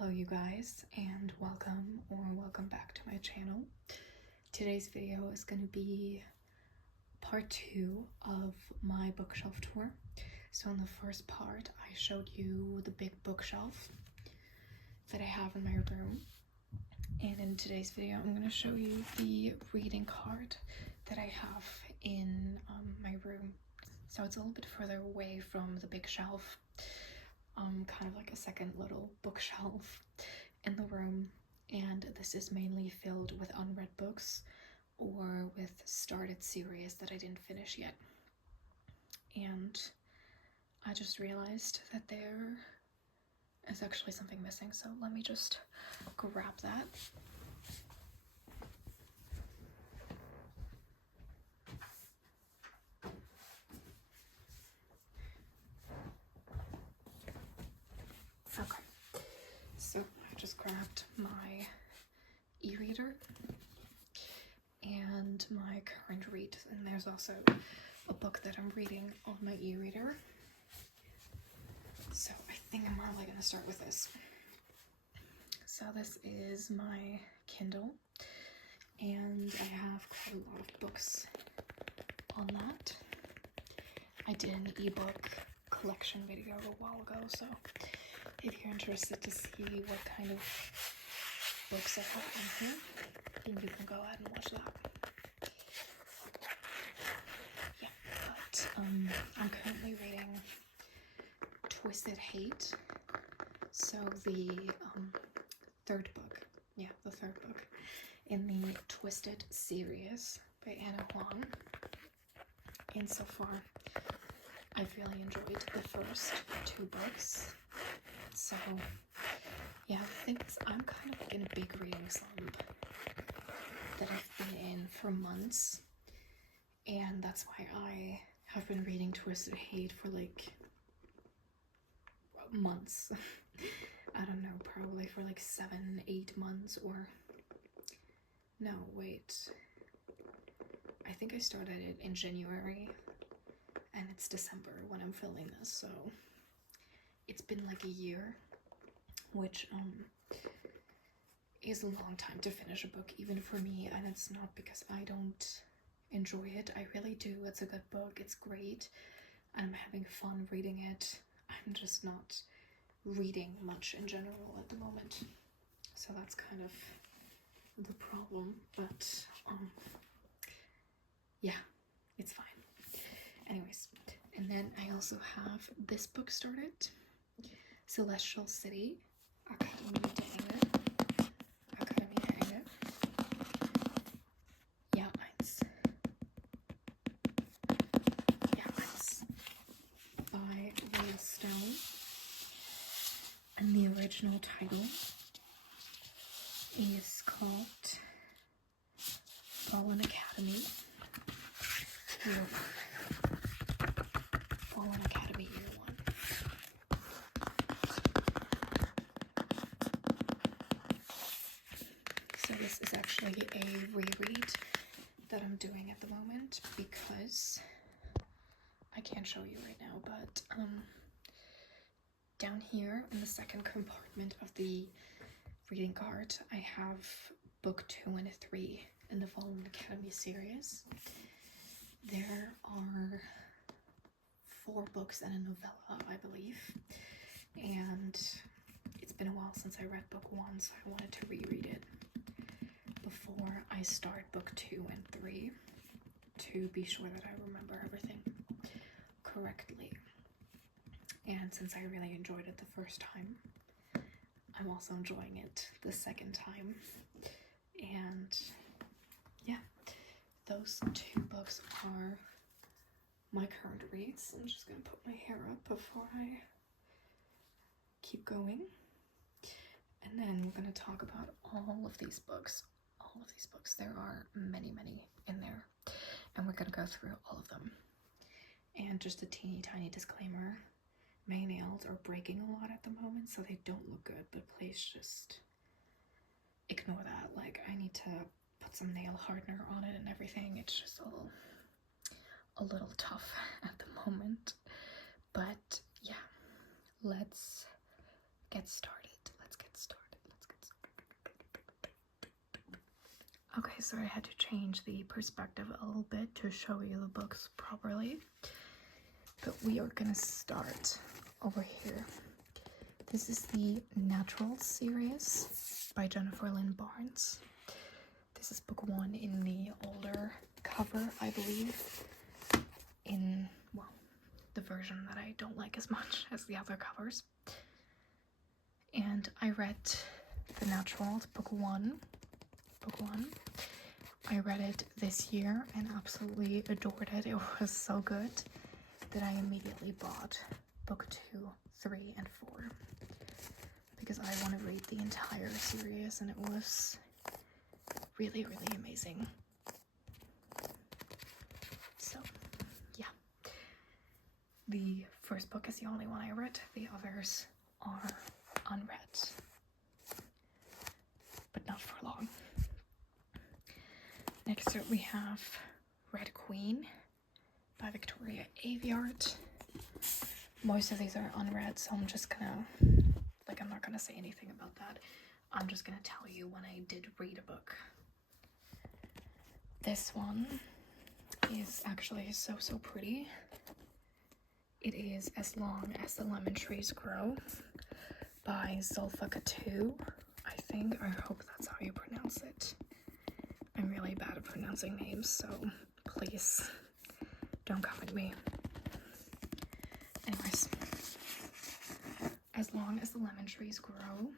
Hello you guys, and welcome back to my channel. Today's video is going to be part 2 of my bookshelf tour. So in the first part I showed you the big bookshelf that I have in my room, and in today's video I'm going to show you the reading cart that I have in my room. So it's a little bit further away from the big shelf, kind of like a second little bookshelf in the room, and this is mainly filled with unread books or with started series that I didn't finish yet. And I just realized that there is actually something missing, so let me just grab that. Okay, so I just grabbed my e-reader and my current read, and there's also a book that I'm reading on my e-reader. So I think I'm probably going to start with this. So this is my Kindle, and I have quite a lot of books on that. I did an ebook collection video a while ago, so if you're interested to see what kind of books I have in here, then you can go ahead and watch that. Yeah, but I'm currently reading Twisted Hate, so the third book in the Twisted series by Anna Huang, and so far I've really enjoyed the first 2 books. So yeah, the thing is, I'm kind of like in a big reading slump that I've been in for months, and that's why I have been reading Twisted Hate for like months. I don't know, probably for like 7-8 months, or no, wait, I think I started it in January and it's December when I'm filming this, so it's been like a year, which is a long time to finish a book, even for me. And it's not because I don't enjoy it. I really do. It's a good book. It's great. I'm having fun reading it. I'm just not reading much in general at the moment. So that's kind of the problem. But yeah, it's fine. Anyways, and then I also have this book started, Celestial City, Academy Date. Ja, eins by Will Stone, and the original title is called Fallen Academy. Fallen Academy Year 1. So this is actually a reread that I'm doing at the moment because I can't show you right now, but down here in the second compartment of the reading cart, I have book 2 and 3 in the Fallen Academy series. There are 4 books and a novella, I believe, and it's been a while since I read book 1, so I wanted to reread it before I start book 2 and 3 to be sure that I remember everything correctly. And since I really enjoyed it the first time, I'm also enjoying it the second time. And yeah, those 2 books are my current reads. I'm just gonna put my hair up before I keep going, and then we're gonna talk about all of these books. There are many in there, and we're gonna go through all of them. And just a teeny tiny disclaimer, my nails are breaking a lot at the moment, so they don't look good, but please just ignore that. Like, I need to put some nail hardener on it and everything. It's just a little tough at the moment, but yeah, let's get started. Okay, so I had to change the perspective a little bit to show you the books properly. But we are gonna start over here. This is the Natural series by Jennifer Lynn Barnes. This is book 1 in the older cover, I believe. In, well, the version that I don't like as much as the other covers. And I read The Natural, it's book 1. I read it this year and absolutely adored it. It was so good that I immediately bought book 2, 3, and 4 because I want to read the entire series, and it was really, really amazing. So, yeah. The first book is the only one I read. The others are unread, but not for long. Next up we have Red Queen by Victoria Aveyard. Most of these are unread, so I'm just gonna, I'm not gonna say anything about that. I'm just gonna tell you when I did read a book. This one is actually so pretty. It is As Long as the Lemon Trees Grow by xoxo, I think. I hope that's how you pronounce it. I'm really bad at pronouncing names, so please don't come at me. Anyways, As Long as the Lemon Trees Grow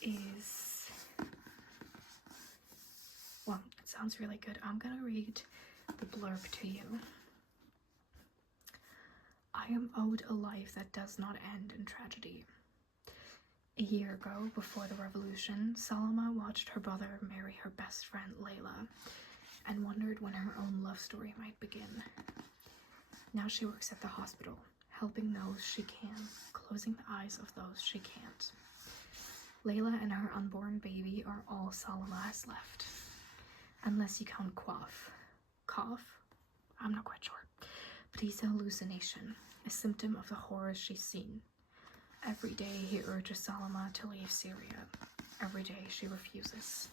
is, well, it sounds really good. I'm gonna read the blurb to you. I am owed a life that does not end in tragedy. A year ago, before the revolution, Salma watched her brother marry her best friend Layla and wondered when her own love story might begin. Now she works at the hospital, helping those she can, closing the eyes of those she can't. Layla and her unborn baby are all Salma has left, unless you count Quaff. Cough? I'm not quite sure. But he's a hallucination, a symptom of the horrors she's seen. Every day he urges Salma to leave Syria. Every day she refuses.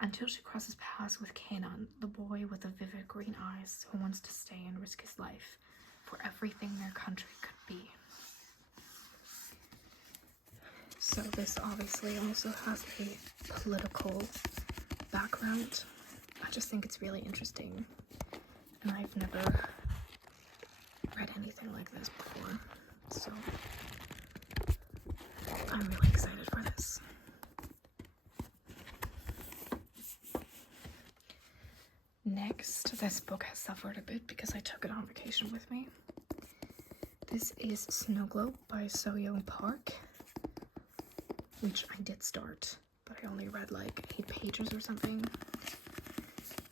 Until she crosses paths with Kanan, the boy with the vivid green eyes who wants to stay and risk his life for everything their country could be. So this obviously also has a political background. I just think it's really interesting. And I've never read anything like this before. So I'm really excited for this. Next, this book has suffered a bit because I took it on vacation with me. This is Snow Globe by Soyo Park, which I did start, but I only read like 8 pages or something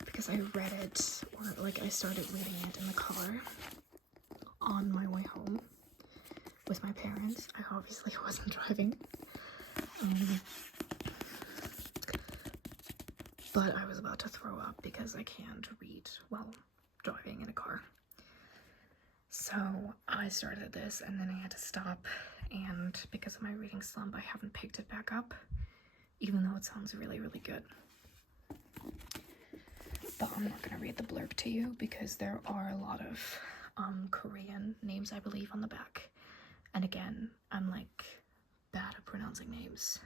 because I read it, or I started reading it in the car on my way home with my parents. I obviously wasn't driving. But I was about to throw up because I can't read while driving in a car. So I started this and then I had to stop, and because of my reading slump I haven't picked it back up, even though it sounds really, really good. But I'm not going to read the blurb to you because there are a lot of Korean names, I believe, on the back. And again, I'm bad at pronouncing names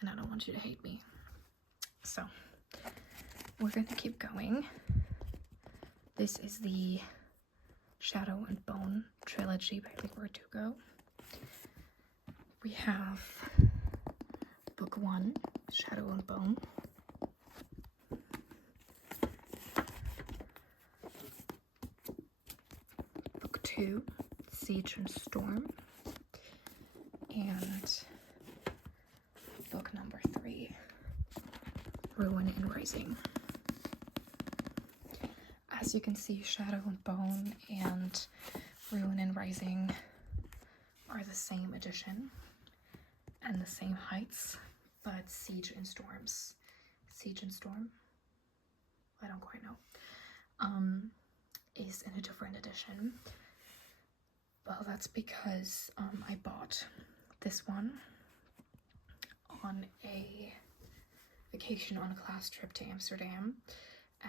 and I don't want you to hate me. So we're going to keep going. This is the Shadow and Bone trilogy by Lara Dugo. We have book 1, Shadow and Bone. Book 2, Siege and Storm. And book number 3, Ruin and Rising. As you can see, Shadow and Bone and Ruin and Rising are the same edition and the same heights, but Siege and Storm, I don't quite know, is in a different edition. Well, that's because I bought this one on a vacation on a class trip to Amsterdam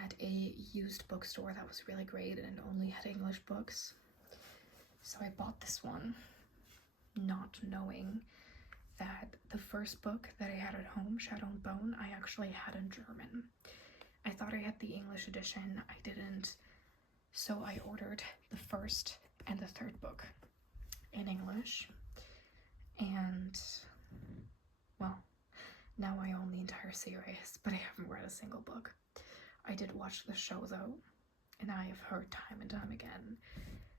at a used bookstore that was really great and only had English books. So I bought this one, not knowing that the first book that I had at home, Shadow and Bone, I actually had in German. I thought I had the English edition. I didn't. So I ordered the first and the third book in English. And, well, now I own the entire series, but I haven't read a single book. I did watch the show though, and I have heard time and time again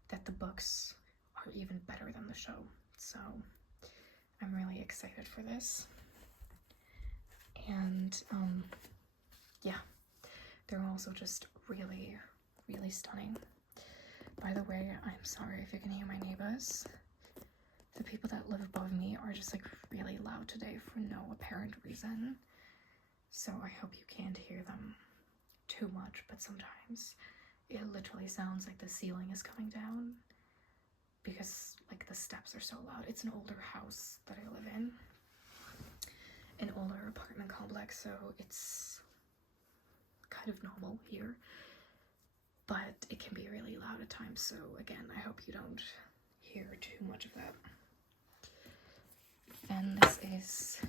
that the books are even better than the show. So I'm really excited for this. And yeah, they're also just really, really stunning. By the way, I'm sorry if you can hear my neighbors. The people that live above me are just like really loud today for no apparent reason. So I hope you can't hear them too much, but sometimes it literally sounds like the ceiling is coming down because like the steps are so loud. It's an older house that I live in, an older apartment complex, so it's kind of normal here, but it can be really loud at times. So again, I hope you don't hear too much of that. And this is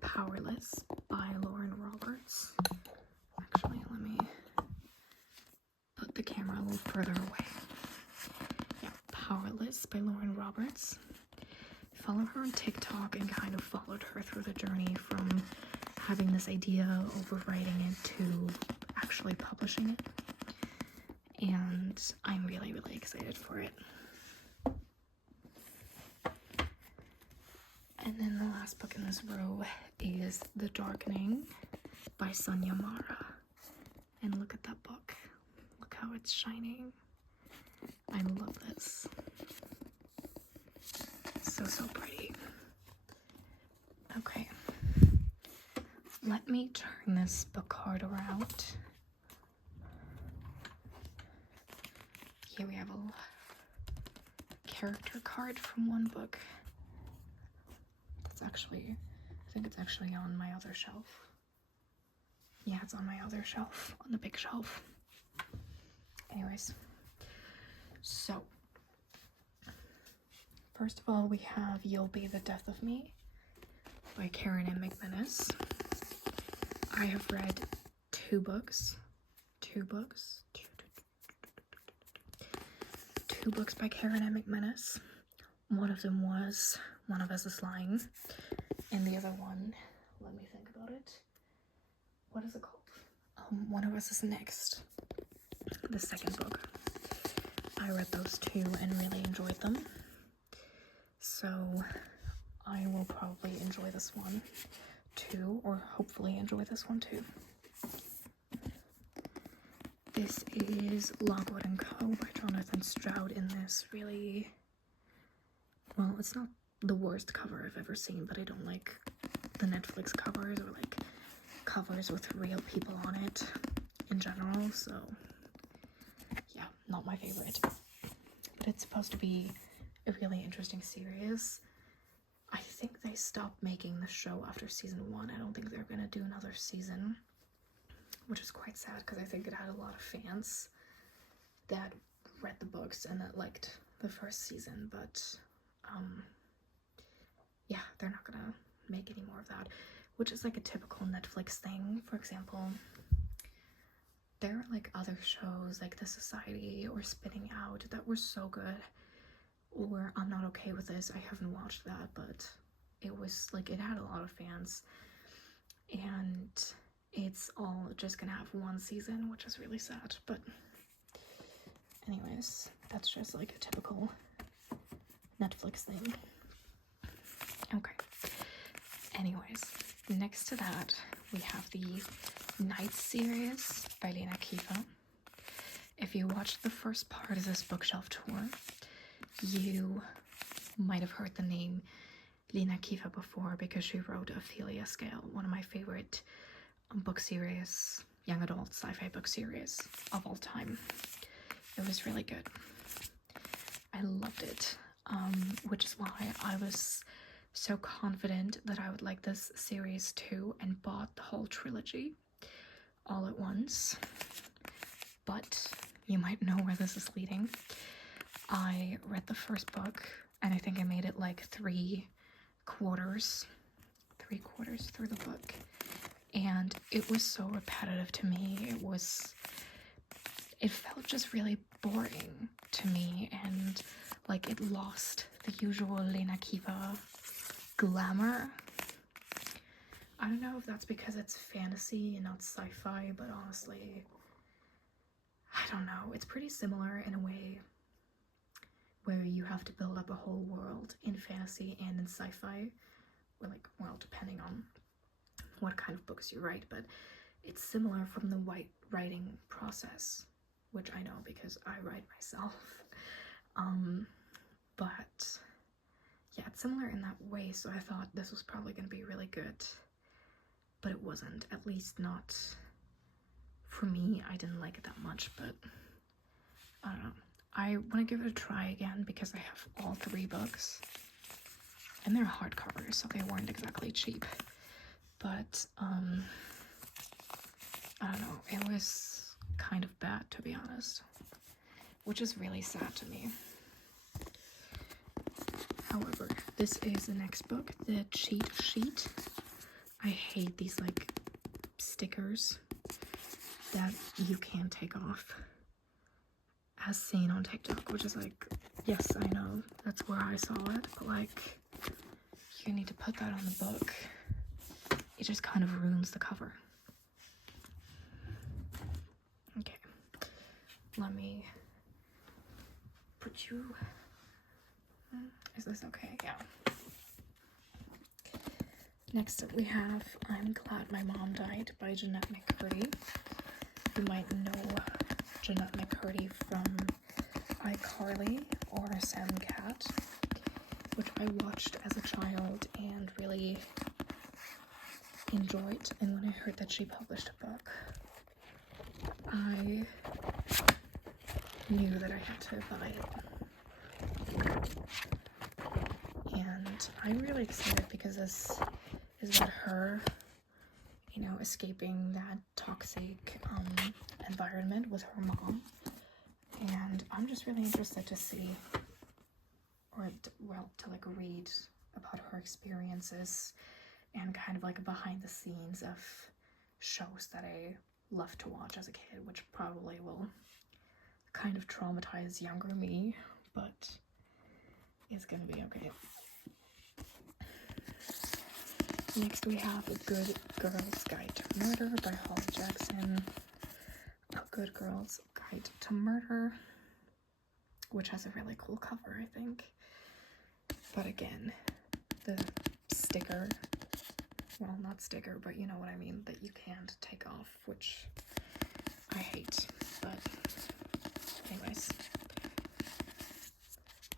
Powerless by Lauren Roberts. Actually, let me put the camera a little further away. Yeah, Powerless by Lauren Roberts. Follow her on TikTok and kind of followed her through the journey from having this idea, overwriting it, to actually publishing it. And I'm really, really excited for it. And then the last book in this row is The Darkening by Sonia Mara. And look at that book. Look how it's shining. I love this. So pretty. Okay. Let me turn this book card around. Here we have a character card from one book. Actually, I think it's actually on my other shelf. Yeah, it's on my other shelf, on the big shelf. Anyways, so first of all, we have You'll Be the Death of Me by Karen M. McManus. I have read two books by Karen M. McManus. One of them was One of Us is Lying, and the other one, let me think about it. What is it called? One of Us is Next, the second book. I read those two and really enjoyed them. So I will probably enjoy this one too, or hopefully enjoy this one too. This is Logwood & Co. by Jonathan Stroud in this really, well, it's not the worst cover I've ever seen, but I don't like the Netflix covers or like covers with real people on it in general, so yeah, not my favorite. But it's supposed to be a really interesting series. I think they stopped making the show after season 1. I don't think they're gonna do another season, which is quite sad because I think it had a lot of fans that read the books and that liked the first season, but yeah, they're not gonna make any more of that, which is like a typical Netflix thing. For example, there are like other shows like The Society or Spinning Out that were so good, or I'm Not Okay with This. I haven't watched that, but it was like, it had a lot of fans, and it's all just gonna have one season, which is really sad. But anyways, that's just like a typical Netflix thing. Okay. Anyways, next to that, we have the Night series by Lena Kiefer. If you watched the first part of this bookshelf tour, you might have heard the name Lena Kiefer before because she wrote Ophelia Scale, one of my favorite book series, young adult sci-fi book series of all time. It was really good. I loved it, which is why I was so confident that I would like this series too and bought the whole trilogy all at once. But you might know where this is leading. I read the first book and I think I made it like three quarters through the book, and it was so repetitive to me. It felt just really boring to me, and like it lost the usual Lena Kiva glamour. I don't know if that's because it's fantasy and not sci-fi, but honestly, I don't know. It's pretty similar in a way where you have to build up a whole world in fantasy and in sci-fi. Or like, well, depending on what kind of books you write, but it's similar from the writing process, which I know because I write myself. But yeah, it's similar in that way, so I thought this was probably going to be really good, but it wasn't, at least not for me. I didn't like it that much, but I don't know. I want to give it a try again because I have all three books, and they're hardcovers, so they weren't exactly cheap, but I don't know, it was kind of bad, to be honest, which is really sad to me. However, this is the next book, the cheat sheet. I hate these like stickers that you can't take off, as seen on TikTok, which is like, yes, I know that's where I saw it, but like, you need to put that on the book. It just kind of ruins the cover. Okay, let me put you, is this okay? Yeah. Next up we have I'm Glad My Mom Died by Jeanette McCurdy. You might know Jeanette McCurdy from iCarly or Sam Cat, which I watched as a child and really enjoyed. And when I heard that she published a book, I knew that I had to buy it. And I'm really excited because this is about her, you know, escaping that toxic environment with her mom. And I'm just really interested to see, or to like read about her experiences and kind of like behind the scenes of shows that I loved to watch as a kid, which probably will kind of traumatize younger me, but it's gonna be okay. Next we have A Good Girl's Guide to Murder by Holly Jackson. A Good Girl's Guide to Murder, which has a really cool cover, I think. But again, the sticker, well, not sticker, but you know what I mean, that you can't take off, which I hate. But anyways,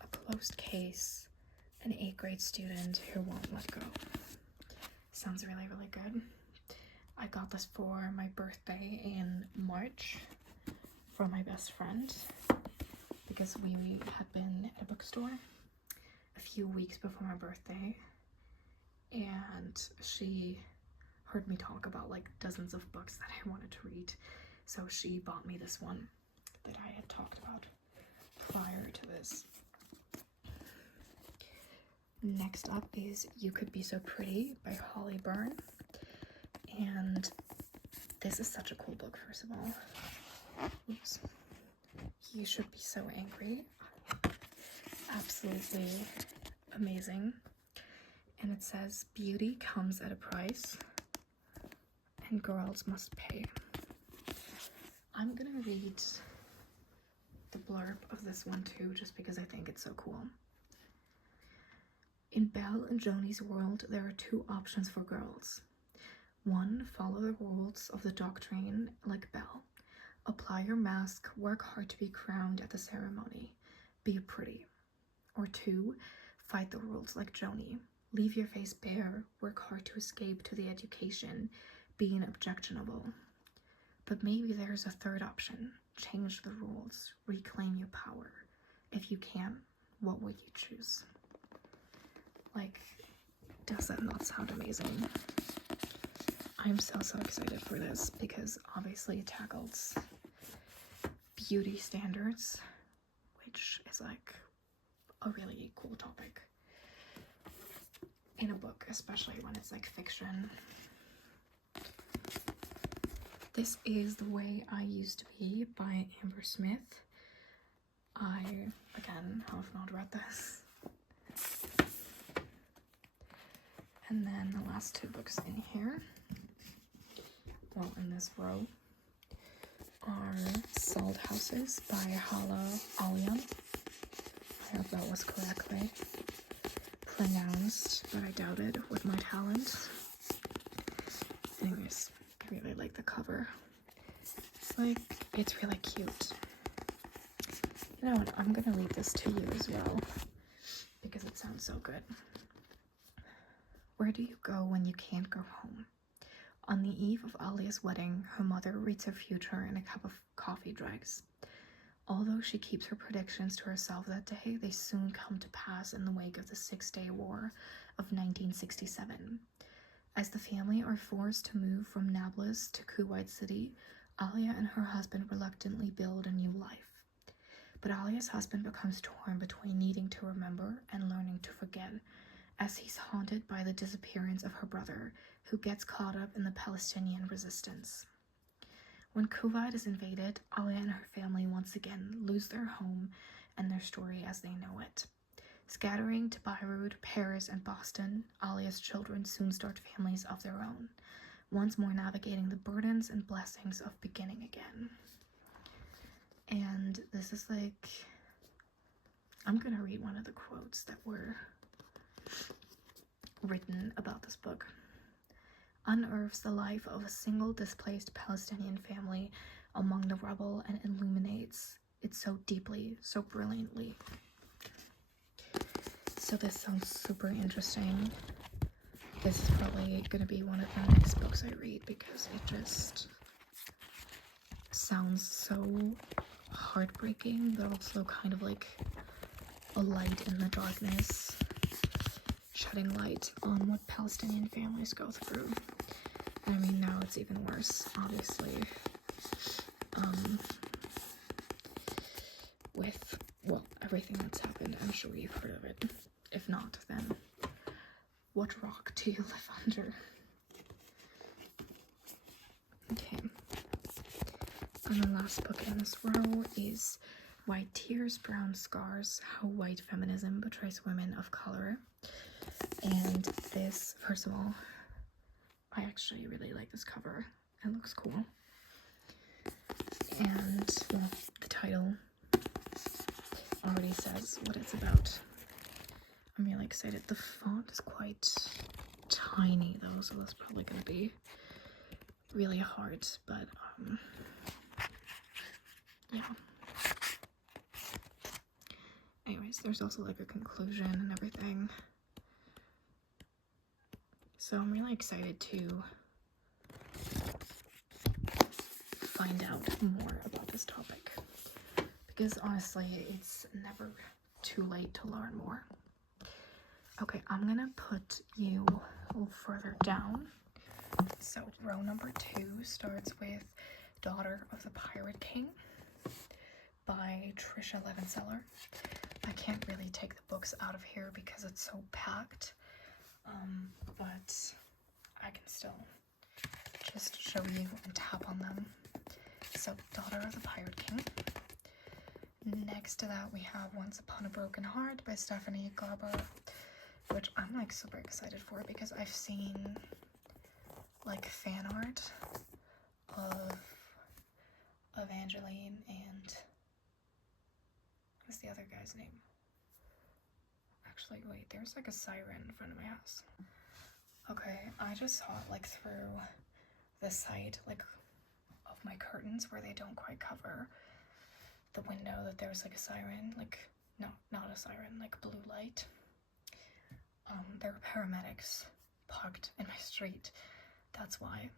A Closed Case, an 8th grade student who won't let go. Sounds really, really good. I got this for my birthday in March from my best friend because we had been at a bookstore a few weeks before my birthday, and she heard me talk about like dozens of books that I wanted to read, so she bought me this one that I had talked about prior to this. Next up is You Could Be So Pretty by Holly Byrne, and this is such a cool book. First of all, oops, You Should Be So Angry, absolutely amazing. And it says, beauty comes at a price and girls must pay. I'm gonna read the blurb of this one too, just because I think it's so cool. In Belle and Joni's world, there are two options for girls. 1, follow the rules of the doctrine like Belle. Apply your mask, work hard to be crowned at the ceremony. Be pretty. Or 2, fight the rules like Joni. Leave your face bare, work hard to escape to the education, being objectionable. But maybe there's a third option. Change the rules, reclaim your power. If you can, what would you choose? Like, Does that not sound amazing? I'm so excited for this because obviously it tackles beauty standards, which is like a really cool topic in a book, especially when it's like fiction. This is The Way I Used to Be by Amber Smith. I, again, have not read this. And then the last two books in here, well, in this row, are Salt Houses by Hala Alian. I hope that was correctly pronounced, but I doubt it with my talent. Anyways, I really like the cover. It's really cute. You know what, I'm gonna read this to you as well, because it sounds so good. Where do you go when you can't go home? On the eve of Alia's wedding, her mother reads her future in a cup of coffee dregs. Although she keeps her predictions to herself that day, they soon come to pass in the wake of the Six-Day War of 1967. As the family are forced to move from Nablus to Kuwait City, Alia and her husband reluctantly build a new life. But Alia's husband becomes torn between needing to remember and learning to forget, as he's haunted by the disappearance of her brother, who gets caught up in the Palestinian resistance. When Kuwait is invaded, Alia and her family once again lose their home and their story as they know it. Scattering to Beirut, Paris, and Boston, Alia's children soon start families of their own, once more navigating the burdens and blessings of beginning again. And this is I'm gonna read one of the quotes that were written about this book. Unearths the life of a single displaced Palestinian family among the rubble and illuminates it so deeply, so brilliantly. So this sounds super interesting. This is probably going to be one of the next books I read because it just sounds so heartbreaking, but also kind of like a light in the darkness, shedding light on what Palestinian families go through. I mean, now it's even worse, obviously, with, well, everything that's happened. I'm sure you've heard of it. If not, then what rock do you live under? Okay. And the last book in this row is White Tears, Brown Scars, How White Feminism Betrays Women of Color. And this, first of all, I actually really like this cover. It looks cool. And, well, the title already says what it's about. I'm really excited. The font is quite tiny, though, so that's probably going to be really hard, but, yeah. Anyways, there's also, like, a conclusion and everything. So I'm really excited to find out more about this topic, because honestly, it's never too late to learn more. Okay, I'm gonna put you a little further down. So row number 2 starts with Daughter of the Pirate King by Trisha Levenseller. I can't really take the books out of here because it's so packed, but I can still just show you and tap on them. So Daughter of the Pirate King. Next to that we have Once Upon a Broken Heart by Stephanie Garber, which I'm like super excited for because I've seen like fan art of Evangeline and what's the other guy's name? Actually, wait, there's like a siren in front of my house. Okay, I just saw it like through the side like of my curtains where they don't quite cover the window, that there's like a siren, like no, not a siren, like blue light. There are paramedics parked in my street. That's why.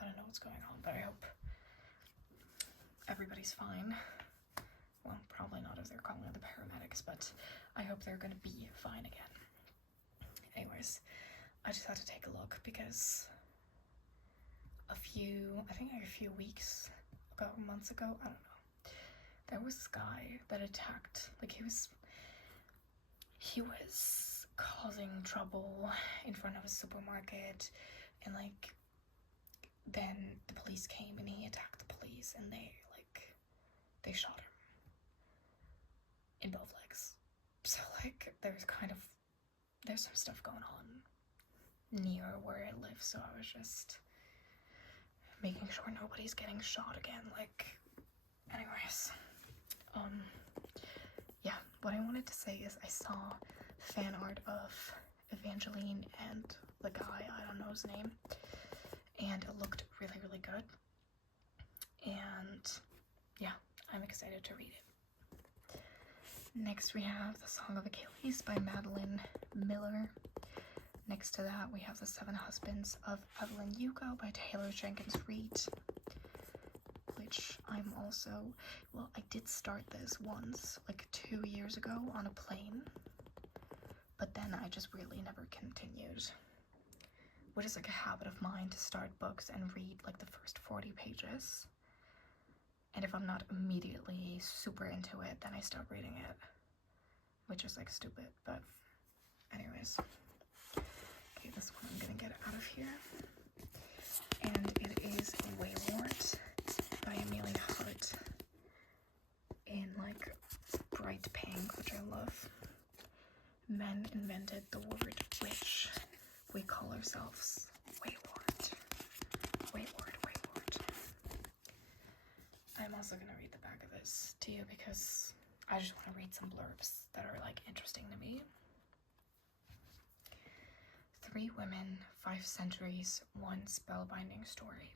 I don't know what's going on, but I hope everybody's fine. Well, probably not if they're calling the paramedics, but I hope they're gonna be fine again. Anyways, I just had to take a look because I think like a few weeks ago, months ago, I don't know, there was this guy that attacked, like he was causing trouble in front of a supermarket, and like then the police came and he attacked the police, and they shot him in both legs. So like there's some stuff going on near where I live, so I was just making sure nobody's getting shot again. Like, anyways, yeah, what I wanted to say is I saw fan art of Evangeline and the guy, I don't know his name, and it looked really, really good, and yeah, I'm excited to read it. Next we have The Song of Achilles by Madeline Miller. Next to that we have The Seven Husbands of Evelyn Hugo by Taylor Jenkins Reid, which I'm also, well, I did start this once, like 2 years ago on a plane, but then I just really never continued, which is like a habit of mine to start books and read like the first 40 pages. And if I'm not immediately super into it, then I stop reading it, which is like stupid, but anyways. Okay, this one I'm gonna get out of here. And it is Wayward by Amelia Hart in like bright pink, which I love. Men invented the word witch. We call ourselves wayward. Wayward, wayward. I'm also gonna read the back of this to you because I just want to read some blurbs that are like interesting to me. 3 women, 5 centuries, 1 spellbinding story.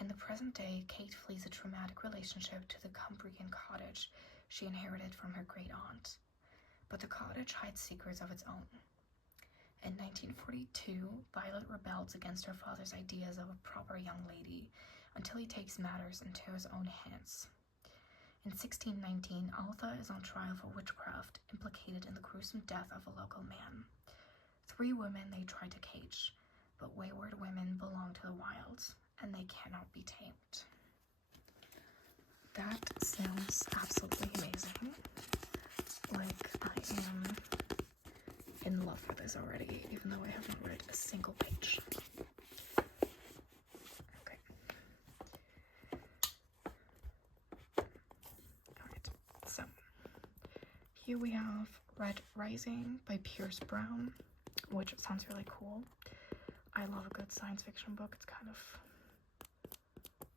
In the present day, Kate flees a traumatic relationship to the Cumbrian cottage she inherited from her great aunt. But the cottage hides secrets of its own. In 1942, Violet rebels against her father's ideas of a proper young lady until he takes matters into his own hands. In 1619, Altha is on trial for witchcraft, implicated in the gruesome death of a local man. 3 women they try to cage, but wayward women belong to the wilds, and they cannot be tamed. That sounds absolutely amazing. Like, I am in love with this already, even though I have not read a single page. Okay. Alright, so here we have Red Rising by Pierce Brown, which sounds really cool. I love a good science fiction book. It's kind of,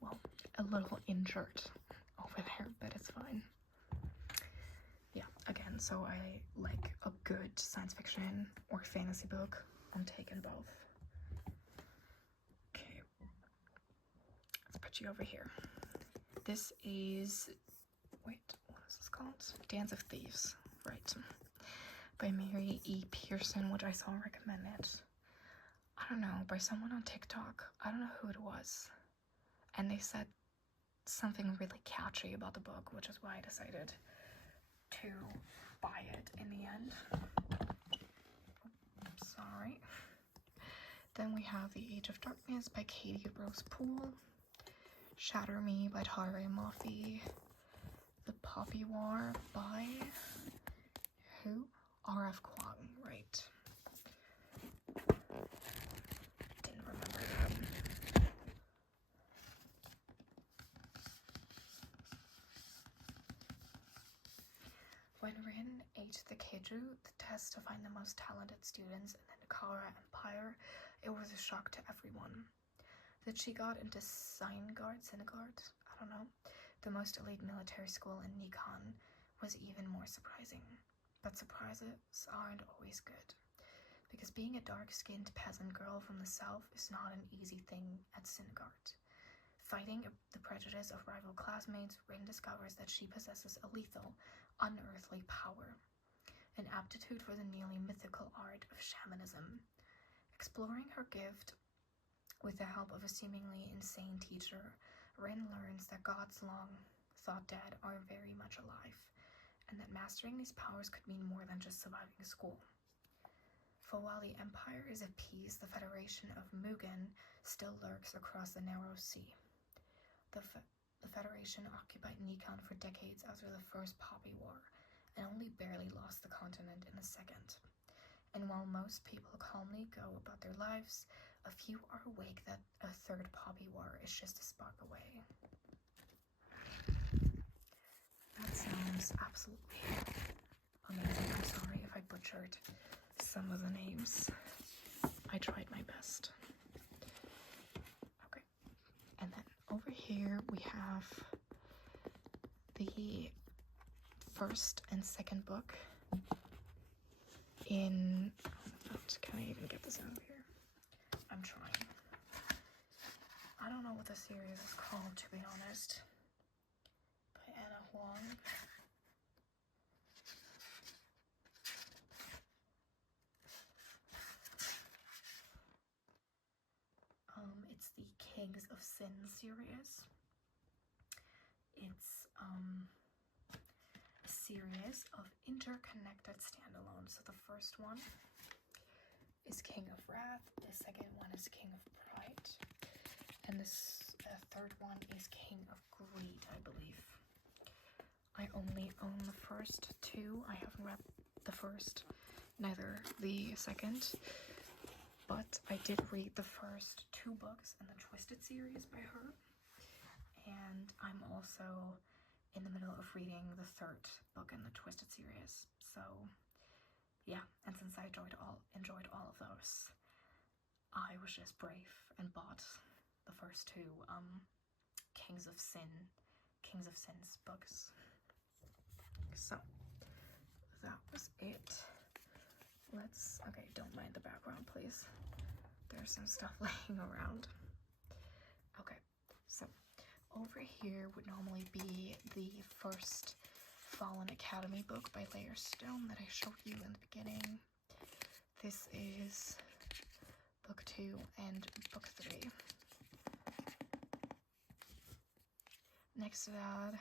well, a little injured over there, but it's fine. Yeah, again, so I like a good science fiction or fantasy book. I'm taking both. Okay, let's put you over here. This is, wait, what is this called? Dance of Thieves, right, by Mary E. Pearson, which I saw recommended, I don't know, by someone on TikTok. I don't know who it was. And they said something really catchy about the book, which is why I decided to buy it in the end. Sorry. Then we have The Age of Darkness by Katie Rose Poole, Shatter Me by Tara Mafi, The Poppy War by who? R.F. Kuang, right. Didn't remember that. When Rin ate the Keiju, the test to find the most talented students in the Nakara Empire, it was a shock to everyone. That she got into Syngard, I don't know, the most elite military school in Nikon, was even more surprising. But surprises aren't always good, because being a dark-skinned peasant girl from the south is not an easy thing at Syngard. Fighting the prejudice of rival classmates, Rin discovers that she possesses a lethal, unearthly power, an aptitude for the nearly mythical art of shamanism. Exploring her gift with the help of a seemingly insane teacher, Rin learns that gods long thought dead are very much alive, and that mastering these powers could mean more than just surviving school. For while the Empire is at peace, the Federation of Mugen still lurks across the narrow sea. The Federation occupied Nikon for decades after the First Poppy War, and only barely lost the continent in the Second. And while most people calmly go about their lives, a few are awake that a third Poppy War is just a spark away. That sounds absolutely amazing. I'm sorry if I butchered some of the names. I tried my best. Okay. And then over here we have the first and second book in... Can I even get this out of here? I'm trying. I don't know what the series is called, to be honest. By Anna Huang. It's the Kings of Sin series. It's a series of interconnected standalones. So the first one is King of Wrath, the second one is King of Pride, and this third one is King of Greed, I believe. I only own the first two. I haven't read the first, neither the second, but I did read the first two books in the Twisted series by her, and I'm also in the middle of reading the third book in the Twisted series. So yeah, and since I enjoyed all of those, I was just brave and bought the first two Kings of Sin's books. So that was it. Okay, don't mind the background, please. There's some stuff laying around. Okay, so over here would normally be the first Fallen Academy book by Layer Stone that I showed you in the beginning. This is book 2 and book 3. Next to that,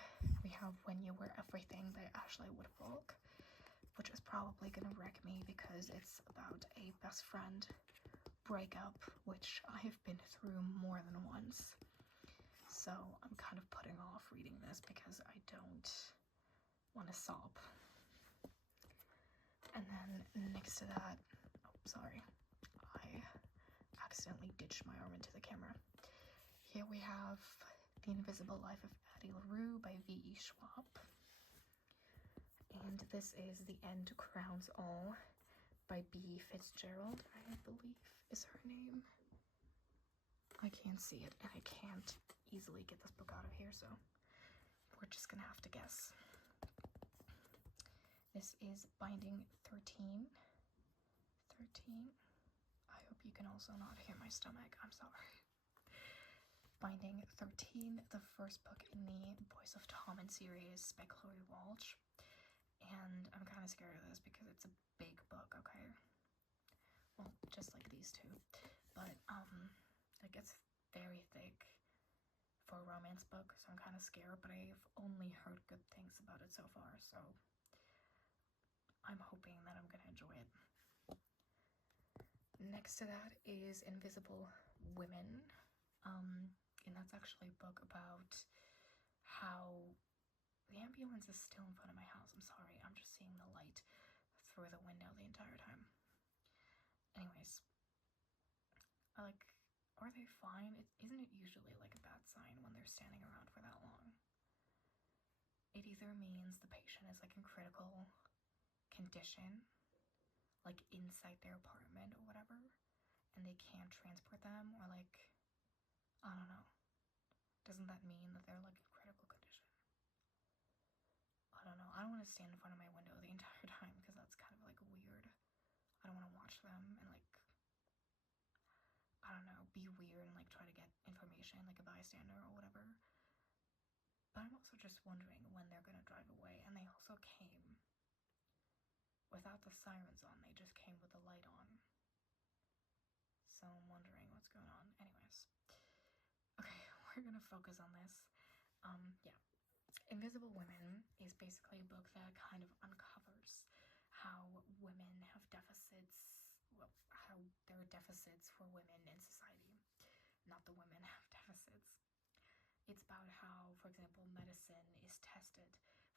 we have When You Were Everything by Ashley Woodfolk, which is probably gonna wreck me because it's about a best friend breakup, which I have been through more than once. So I'm kind of putting off reading this because I don't want to sob. And then next to that, oh sorry, I accidentally ditched my arm into the camera. Here we have The Invisible Life of Addie LaRue by V.E. Schwab. And this is The End Crowns All by B. Fitzgerald, I believe is her name. I can't see it, and I can't easily get this book out of here, so we're just gonna have to guess. This is Binding 13. I hope you can also not hear my stomach, I'm sorry. Binding 13, the first book in the Boys of Tommen series by Chloe Walsh. And I'm kind of scared of this because it's a big book, okay? Well, just like these two. But, it gets very thick for a romance book, so I'm kind of scared, but I've only heard good things about it so far, so I'm hoping that I'm gonna enjoy it. Next to that is Invisible Women, and that's actually a book about how the ambulance is still in front of my house. I'm sorry, I'm just seeing the light through the window the entire time. Anyways, are they fine? Isn't it usually like a bad sign when they're standing around for that long? It either means the patient is like in critical condition, like inside their apartment or whatever, and they can't transport them, or like, I don't know. Doesn't that mean that they're like in critical condition? I don't know. I don't want to stand in front of my window the entire time because that's kind of like weird. I don't want to watch them and like, I don't know, be weird and like try to get information like a bystander or whatever. But I'm also just wondering when they're gonna drive away. And they also came without the sirens on. They just came with the light on. So I'm wondering what's going on. Anyways, okay, we're gonna focus on this. Yeah. Invisible Women is basically a book that kind of uncovers how women have deficits, well, there are deficits for women in society. Not the women have deficits. It's about how, for example, medicine is tested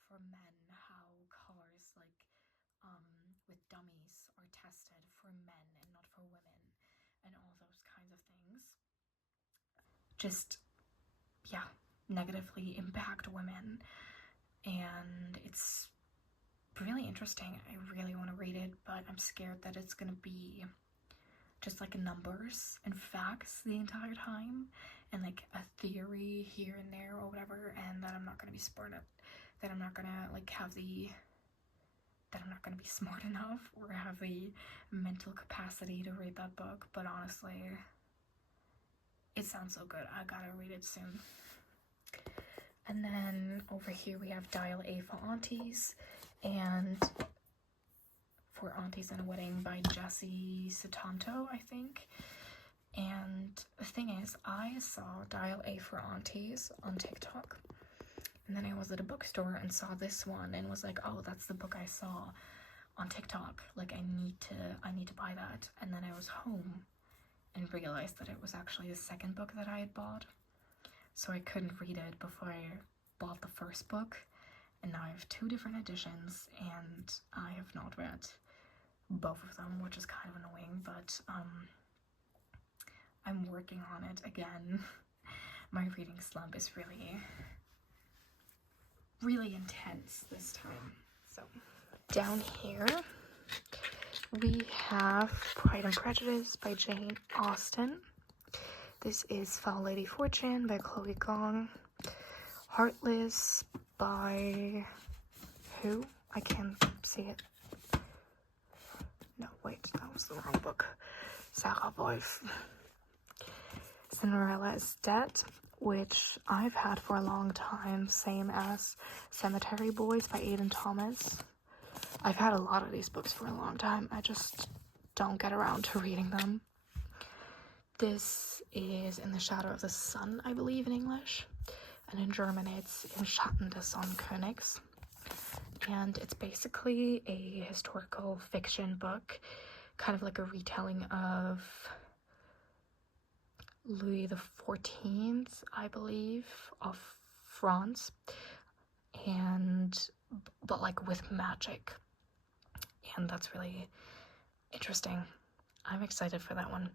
for men, how cars, like, with dummies are tested for men and not for women, and all those kinds of things. Just, yeah, negatively impact women, and it's really interesting. I really want to read it, but I'm scared that it's gonna be just like numbers and facts the entire time, and like a theory here and there or whatever, and that I'm not gonna be smart enough, that I'm not gonna like that I'm not gonna be smart enough or have the mental capacity to read that book. But honestly, it sounds so good. I gotta read it soon. And then over here we have Dial A for Aunties, and For Aunties in a Wedding by Jessie Sutanto, I think. And the thing is, I saw Dial A for Aunties on TikTok, and then I was at a bookstore and saw this one and was like, oh, that's the book I saw on TikTok. Like, I need to buy that. And then I was home and realized that it was actually the second book that I had bought, so I couldn't read it before I bought the first book. And now I have two different editions, and I have not read both of them, which is kind of annoying, but I'm working on it again. My reading slump is really intense this time. So down here we have Pride and Prejudice by Jane Austen. This is Foul Lady Fortune by Chloe Gong. Heartless by who? I can't see it. No, wait, that was the wrong book. Sarah Wolf. Cinderella is Dead, which I've had for a long time, same as Cemetery Boys by Aidan Thomas. I've had a lot of these books for a long time. I just don't get around to reading them. This is In the Shadow of the Sun, I believe, in English. And in German, it's In Schatten des Sonnenkönigs. And it's basically a historical fiction book, kind of like a retelling of Louis XIV, I believe, of France, but like with magic, and that's really interesting. I'm excited for that one,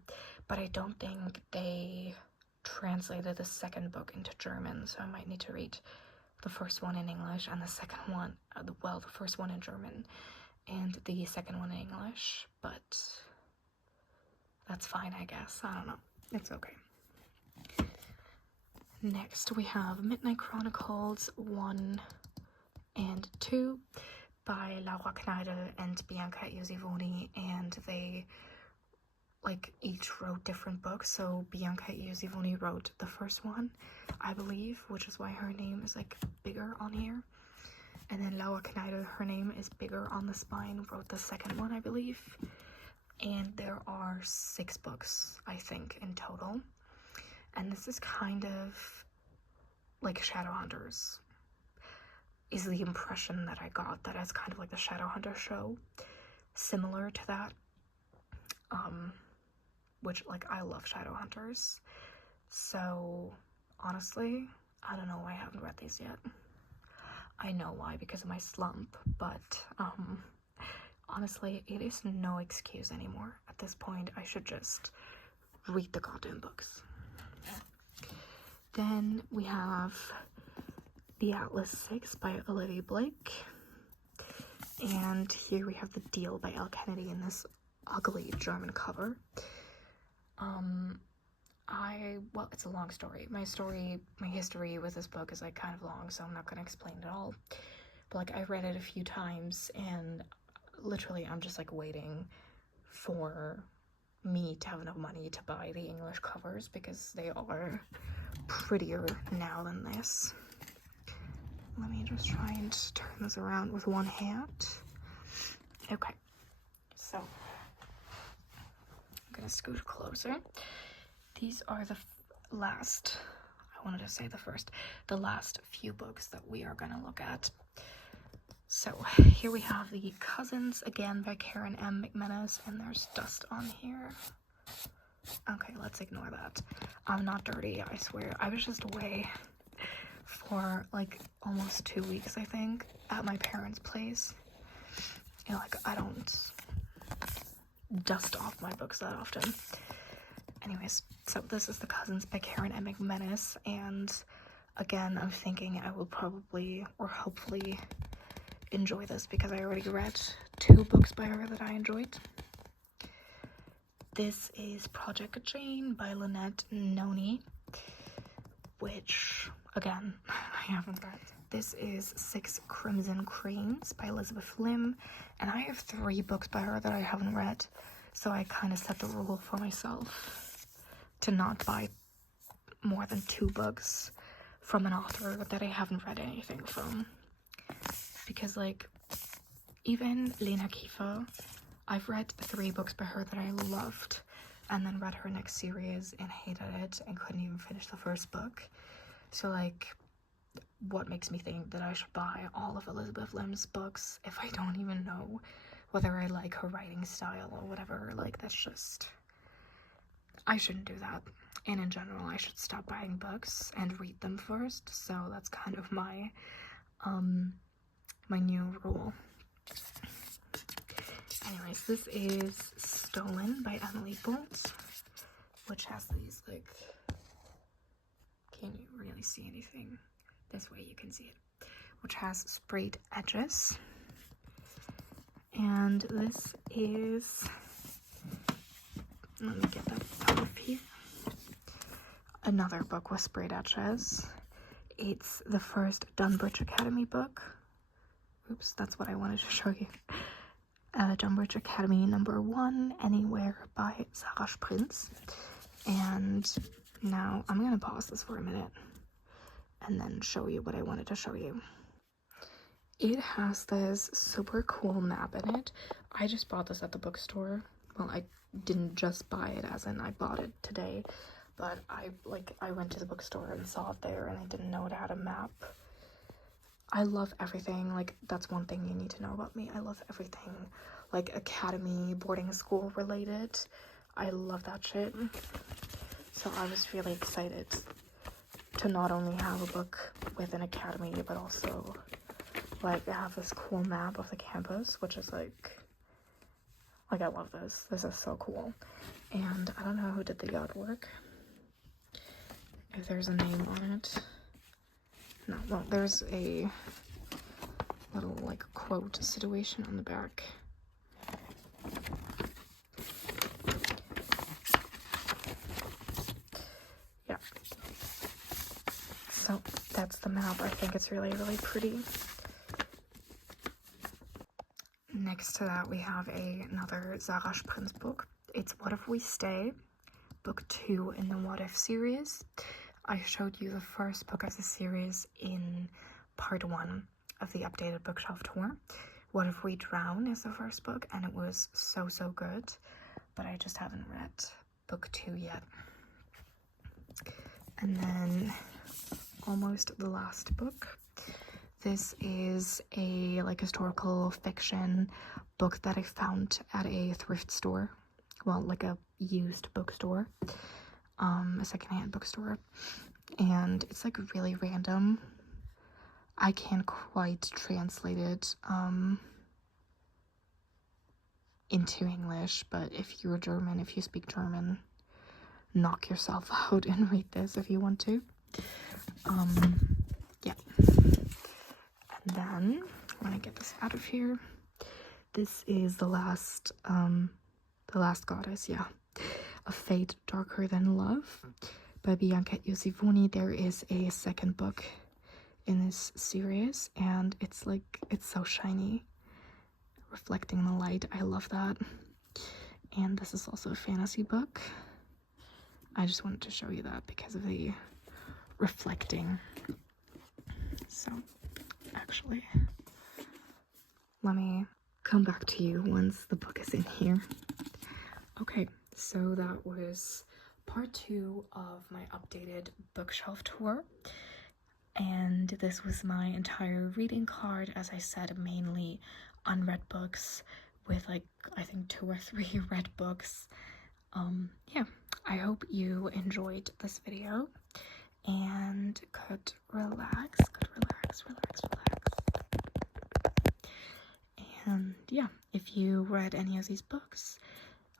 but I don't think they translated the second book into German, so I might need to read the first one in English and the second one, the first one in German and the second one in English, but that's fine, I guess. I don't know. It's okay. Next, we have Midnight Chronicles 1 and 2 by Lara and Bianca Iosivoni, and they each wrote different books. So Bianca Iosivoni wrote the first one, I believe, which is why her name is bigger on here. And then Lara Kneider, her name is bigger on the spine, wrote the second one, I believe. And there are 6 books, I think, in total. And this is kind of like Shadowhunters, is the impression that I got, that it's kind of like the Shadowhunter show, similar to that, which, I love Shadowhunters. So, honestly, I don't know why I haven't read these yet. I know why, because of my slump, but, honestly, it is no excuse anymore. At this point, I should just read the goddamn books. Then we have The Atlas 6 by Olivia Blake. And here we have The Deal by Elle Kennedy in this ugly German cover. Well, it's a long story. My history with this book is kind of long, so I'm not going to explain it all. But I read it a few times, and literally I'm just waiting for me to have enough money to buy the English covers, because they are prettier now than this. Let me just try and turn this around with one hand. Okay, so I'm gonna scoot closer. These are the last few books that we are gonna look at. So here we have The Cousins, again by Karen M. McManus, and there's dust on here. Okay, let's ignore that. I'm not dirty, I swear. I was just away for like almost 2 weeks, I think, at my parents' place. You know, like, I don't dust off my books that often. Anyways, so this is The Cousins by Karen M. McManus, and again, I'm thinking I will probably, or hopefully, enjoy this because I already read 2 books by her that I enjoyed. This is Project Jane by Lynette Noni, which, again, I haven't read. This is 6 Crimson Creams by Elizabeth Lim, and I have 3 books by her that I haven't read, so I kind of set the rule for myself to not buy more than 2 books from an author that I haven't read anything from. Because, like, even Lena Kiefer, I've read 3 books by her that I loved, and then read her next series and hated it and couldn't even finish the first book. So, like, what makes me think that I should buy all of Elizabeth Lim's books if I don't even know whether I like her writing style or whatever? Like, that's just... I shouldn't do that. And in general, I should stop buying books and read them first. So that's kind of my, my new rule. Anyways, this is Stolen by Emily Bolt, which has these, like, can't you really see anything? This way you can see it. Which has sprayed edges. And this is, let me get that top of here. Another book with sprayed edges. It's the first Dunbridge Academy book. Oops, that's what I wanted to show you. Dunbridge Academy #1, Anywhere by Sarah Prinz. And now I'm gonna pause this for a minute and then show you what I wanted to show you. It has this super cool map in it. I just bought this at the bookstore. Well, I didn't just buy it, as in I bought it today, but I went to the bookstore and saw it there, and I didn't know it had a map. I love everything. Like, that's one thing you need to know about me. I love everything, like, academy, boarding school related. I love that shit. So I was really excited to not only have a book with an academy, but also, like, have this cool map of the campus, which is, like, I love this. This is so cool. And I don't know who did the artwork. If there's a name on it. No, well, there's a little, like, quote situation on the back. Yeah. So, that's the map. I think it's really, really pretty. Next to that, we have another Sarah Prinz book. It's What If We Stay, book 2 in the What If series. I showed you the first book of the series in part 1 of the updated bookshelf tour. What If We Drown is the first book, and it was so, so good, but I just haven't read book 2 yet. And then almost the last book. This is a, like, historical fiction book that I found at a thrift store. Well, like a used bookstore. A secondhand bookstore, and it's, like, really random. I can't quite translate it into English, but if you're German, if you speak German, knock yourself out and read this if you want to. Yeah. And then when I get this out of here, this is the last goddess, yeah. A Fate Darker Than Love by Bianca Iosifuni. There is a second book in this series, and it's, like, it's so shiny, reflecting the light. I love that. And this is also a fantasy book. I just wanted to show you that because of the reflecting. So, actually, let me come back to you once the book is in here. Okay. So that was part 2 of my updated bookshelf tour. And this was my entire reading card, as I said, mainly unread books with like I think 2 or 3 read books. Yeah, I hope you enjoyed this video and could relax. And yeah, if you read any of these books,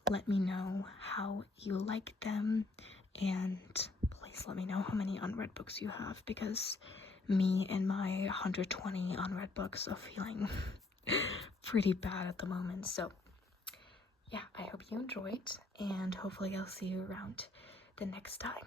let me know how you like them, and please let me know how many unread books you have, because me and my 120 unread books are feeling pretty bad at the moment. So yeah, I hope you enjoyed, and hopefully I'll see you around the next time.